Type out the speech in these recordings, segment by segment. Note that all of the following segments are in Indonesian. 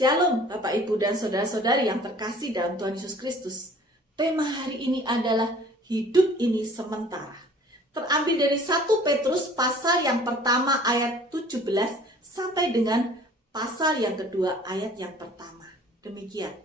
Shalom Bapak Ibu dan Saudara-saudari yang terkasih dalam Tuhan Yesus Kristus. Tema hari ini adalah hidup ini sementara. Terambil dari 1 Petrus pasal yang pertama ayat 17 sampai dengan pasal yang kedua ayat yang pertama. Demikian.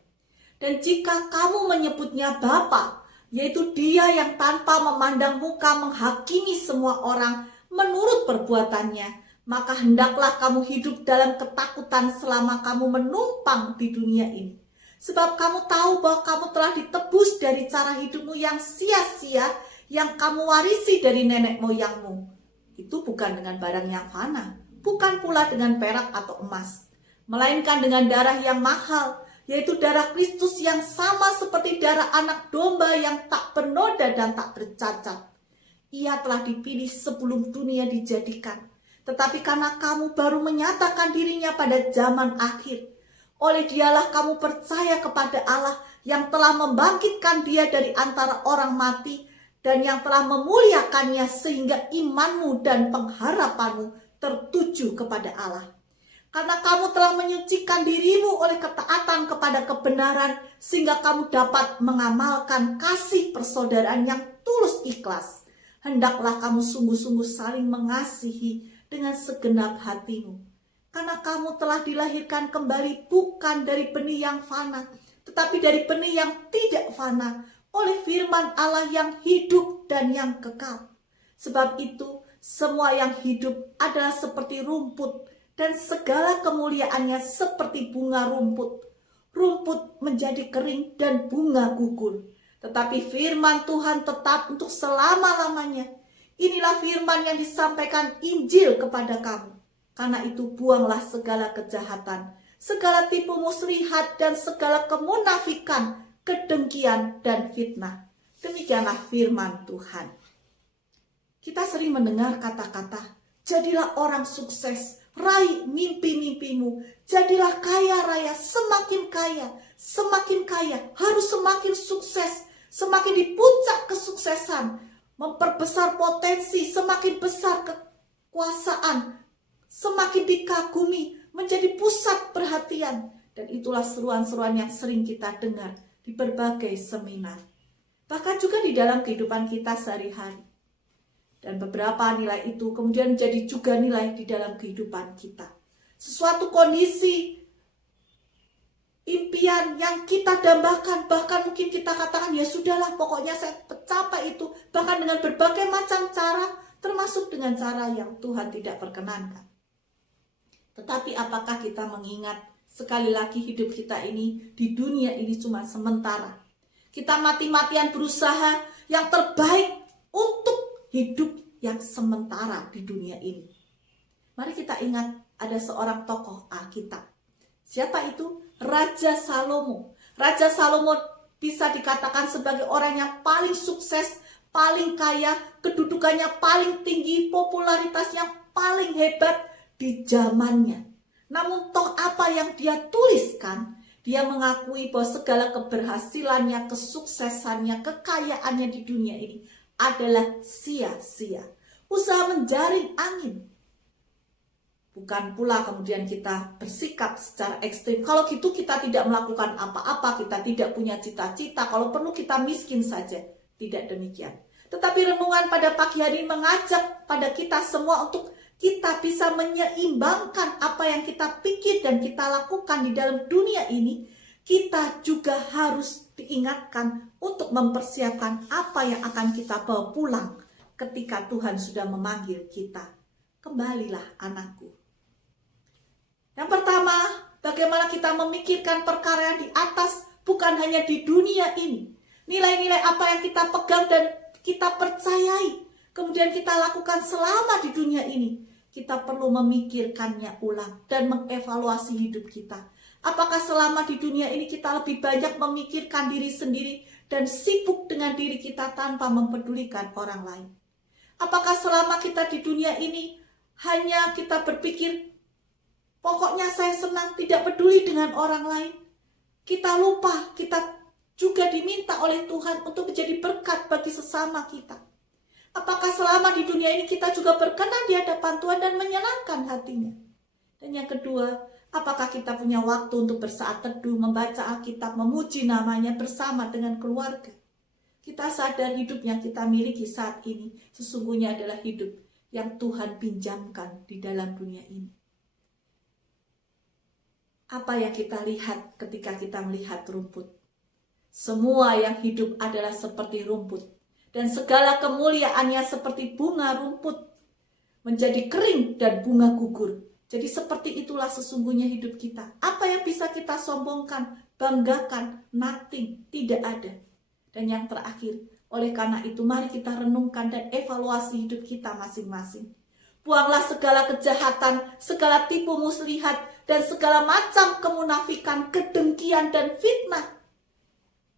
Dan jika kamu menyebutnya Bapa, yaitu Dia yang tanpa memandang muka menghakimi semua orang menurut perbuatannya, maka hendaklah kamu hidup dalam ketakutan selama kamu menumpang di dunia ini. Sebab kamu tahu bahwa kamu telah ditebus dari cara hidupmu yang sia-sia yang kamu warisi dari nenek moyangmu. Itu bukan dengan barang yang fana, bukan pula dengan perak atau emas, melainkan dengan darah yang mahal, yaitu darah Kristus yang sama seperti darah anak domba yang tak bernoda dan tak bercacat. Ia telah dipilih sebelum dunia dijadikan. Tetapi karena kamu baru menyatakan dirinya pada zaman akhir, oleh Dialah kamu percaya kepada Allah yang telah membangkitkan Dia dari antara orang mati dan yang telah memuliakannya sehingga imanmu dan pengharapanmu tertuju kepada Allah. Karena kamu telah menyucikan dirimu oleh ketaatan kepada kebenaran sehingga kamu dapat mengamalkan kasih persaudaraan yang tulus ikhlas. Hendaklah kamu sungguh-sungguh saling mengasihi dengan segenap hatimu. Karena kamu telah dilahirkan kembali bukan dari benih yang fana, tetapi dari benih yang tidak fana, oleh firman Allah yang hidup dan yang kekal. Sebab itu, semua yang hidup adalah seperti rumput, dan segala kemuliaannya seperti bunga rumput. Rumput menjadi kering dan bunga gugur. Tetapi firman Tuhan tetap untuk selama-lamanya. Inilah firman yang disampaikan Injil kepada kamu. Karena itu buanglah segala kejahatan, segala tipu muslihat dan segala kemunafikan, kedengkian dan fitnah. Demikianlah firman Tuhan. Kita sering mendengar kata-kata, jadilah orang sukses, raih mimpi-mimpimu, jadilah kaya raya, semakin kaya, harus semakin sukses, semakin di puncak kesuksesan, memperbesar potensi, semakin besar kekuasaan, semakin dikagumi, menjadi pusat perhatian. Dan itulah seruan-seruan yang sering kita dengar di berbagai seminar. Bahkan juga di dalam kehidupan kita sehari-hari. Dan beberapa nilai itu kemudian menjadi juga nilai di dalam kehidupan kita. Sesuatu kondisi, impian yang kita dambakan, bahkan mungkin kita katakan ya sudahlah pokoknya saya capai itu, bahkan dengan berbagai macam cara, termasuk dengan cara yang Tuhan tidak perkenankan. Tetapi apakah kita mengingat sekali lagi hidup kita ini di dunia ini cuma sementara? Kita mati-matian berusaha yang terbaik untuk hidup yang sementara di dunia ini. Mari kita ingat ada seorang tokoh Alkitab. Siapa itu? Raja Salomo. Raja Salomo bisa dikatakan sebagai orang yang paling sukses, paling kaya, kedudukannya paling tinggi, popularitasnya paling hebat di zamannya. Namun toh apa yang dia tuliskan? Dia mengakui bahwa segala keberhasilannya, kesuksesannya, kekayaannya di dunia ini adalah sia-sia. Usaha menjaring angin. Bukan pula kemudian kita bersikap secara ekstrim. Kalau gitu kita tidak melakukan apa-apa, kita tidak punya cita-cita. Kalau perlu kita miskin saja. Tidak demikian. Tetapi renungan pada pagi hari ini mengajak pada kita semua untuk kita bisa menyeimbangkan apa yang kita pikir dan kita lakukan di dalam dunia ini. Kita juga harus diingatkan untuk mempersiapkan apa yang akan kita bawa pulang ketika Tuhan sudah memanggil kita. Kembalilah anakku. Yang pertama, bagaimana kita memikirkan perkara yang di atas, bukan hanya di dunia ini. Nilai-nilai apa yang kita pegang dan kita percayai, kemudian kita lakukan selama di dunia ini. Kita perlu memikirkannya ulang dan mengevaluasi hidup kita. Apakah selama di dunia ini kita lebih banyak memikirkan diri sendiri dan sibuk dengan diri kita tanpa mempedulikan orang lain? Apakah selama kita di dunia ini hanya kita berpikir, pokoknya saya senang, tidak peduli dengan orang lain? Kita lupa, kita juga diminta oleh Tuhan untuk menjadi berkat bagi sesama kita. Apakah selama di dunia ini kita juga berkenan di hadapan Tuhan dan menyenangkan hatinya? Dan yang kedua, Apakah kita punya waktu untuk bersaat teduh, membaca Alkitab, memuji namanya bersama dengan keluarga? Kita sadar hidup yang kita miliki saat ini sesungguhnya adalah hidup yang Tuhan pinjamkan di dalam dunia ini. Apa yang kita lihat ketika kita melihat rumput? Semua yang hidup adalah seperti rumput, dan segala kemuliaannya seperti bunga rumput, menjadi kering dan bunga gugur. Jadi seperti itulah sesungguhnya hidup kita. Apa yang bisa kita sombongkan, banggakan? Nothing, tidak ada. Dan yang terakhir, oleh karena itu mari kita renungkan dan evaluasi hidup kita masing-masing. Buanglah segala kejahatan, segala tipu muslihat, dan segala macam kemunafikan, kedengkian, dan fitnah.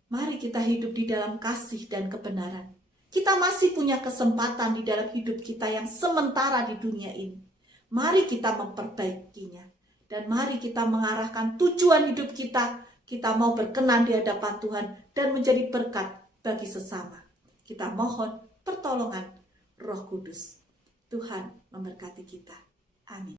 Mari kita hidup di dalam kasih dan kebenaran. Kita masih punya kesempatan di dalam hidup kita yang sementara di dunia ini. Mari kita memperbaikinya. Dan mari kita mengarahkan tujuan hidup kita. Kita mau berkenan di hadapan Tuhan dan menjadi berkat bagi sesama. Kita mohon pertolongan Roh Kudus. Tuhan memberkati kita. Amin.